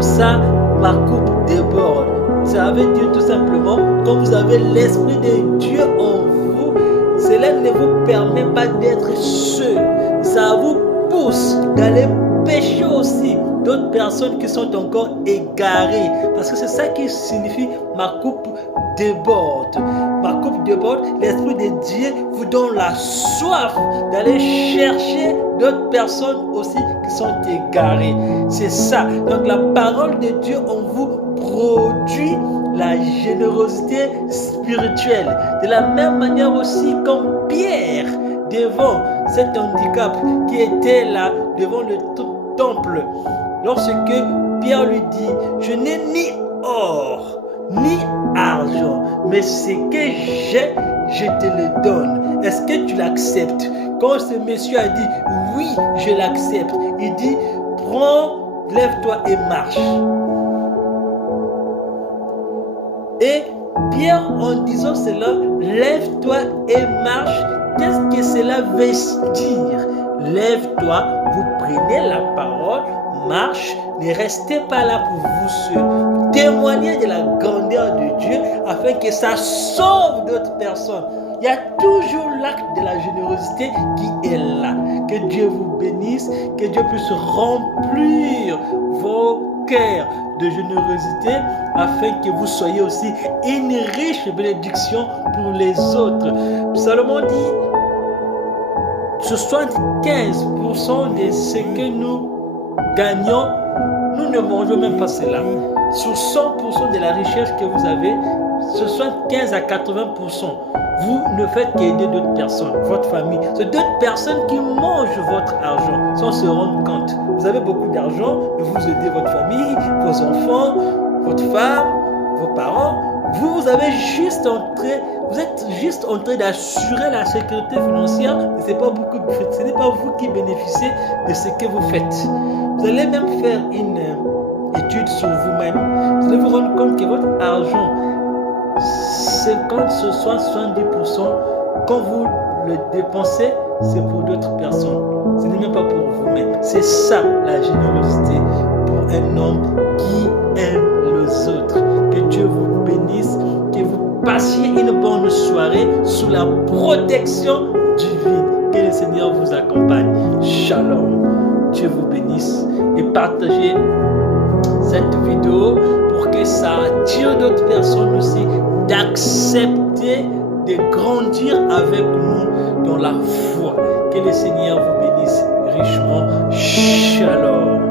comme ça, ma coupe déborde. Ça veut dire tout simplement, quand vous avez l'Esprit de Dieu en vous, cela ne vous permet pas d'être seul. Ça vous pousse d'aller pécher aussi d'autres personnes qui sont encore égarées. Parce que c'est ça qui signifie ma coupe déborde. Ma coupe déborde, l'Esprit de Dieu vous donne la soif d'aller chercher d'autres personnes aussi qui sont égarées. C'est ça. Donc la parole de Dieu en vous produit la générosité spirituelle. De la même manière aussi comme Pierre, devant cet handicap qui était là, devant le temple, lorsque Pierre lui dit, je n'ai ni or, ni argent, mais ce que j'ai, je te le donne. Est-ce que tu l'acceptes? Quand ce monsieur a dit, oui, je l'accepte, il dit, prends, lève-toi et marche. Et Pierre, en disant cela, lève-toi et marche, qu'est-ce que cela veut dire? Lève-toi, vous prenez la parole, marche, ne restez pas là pour vous seul. Témoignez de la grandeur de Dieu afin que ça sauve d'autres personnes. Il y a toujours l'acte de la générosité qui est là. Que Dieu vous bénisse, que Dieu puisse remplir vos cœurs de générosité afin que vous soyez aussi une riche bénédiction pour les autres. Salomon dit, 75% de ce que nous gagnons, nous ne mangeons même pas cela. Sur 100% de la richesse que vous avez, 75 à 80%, vous ne faites qu'aider d'autres personnes, votre famille. C'est d'autres personnes qui mangent votre argent sans se rendre compte. Vous avez beaucoup d'argent, mais vous aidez votre famille, vos enfants, votre femme, vos parents. Vous êtes juste en train d'assurer la sécurité financière, mais ce n'est pas vous qui bénéficiez de ce que vous faites. Vous allez même faire une étude sur vous-même. Vous allez vous rendre compte que votre argent, 50, 60, 70%, quand vous le dépensez, c'est pour d'autres personnes. Ce n'est même pas pour vous-même. C'est ça la générosité pour un homme qui aime les autres. Que Dieu vous bénisse, que vous passiez une bonne soirée sous la protection divine. Que le Seigneur vous accompagne. Shalom. Dieu vous bénisse et partagez cette vidéo pour que ça attire d'autres personnes aussi d'accepter de grandir avec nous dans la foi. Que le Seigneur vous bénisse richement. Shalom.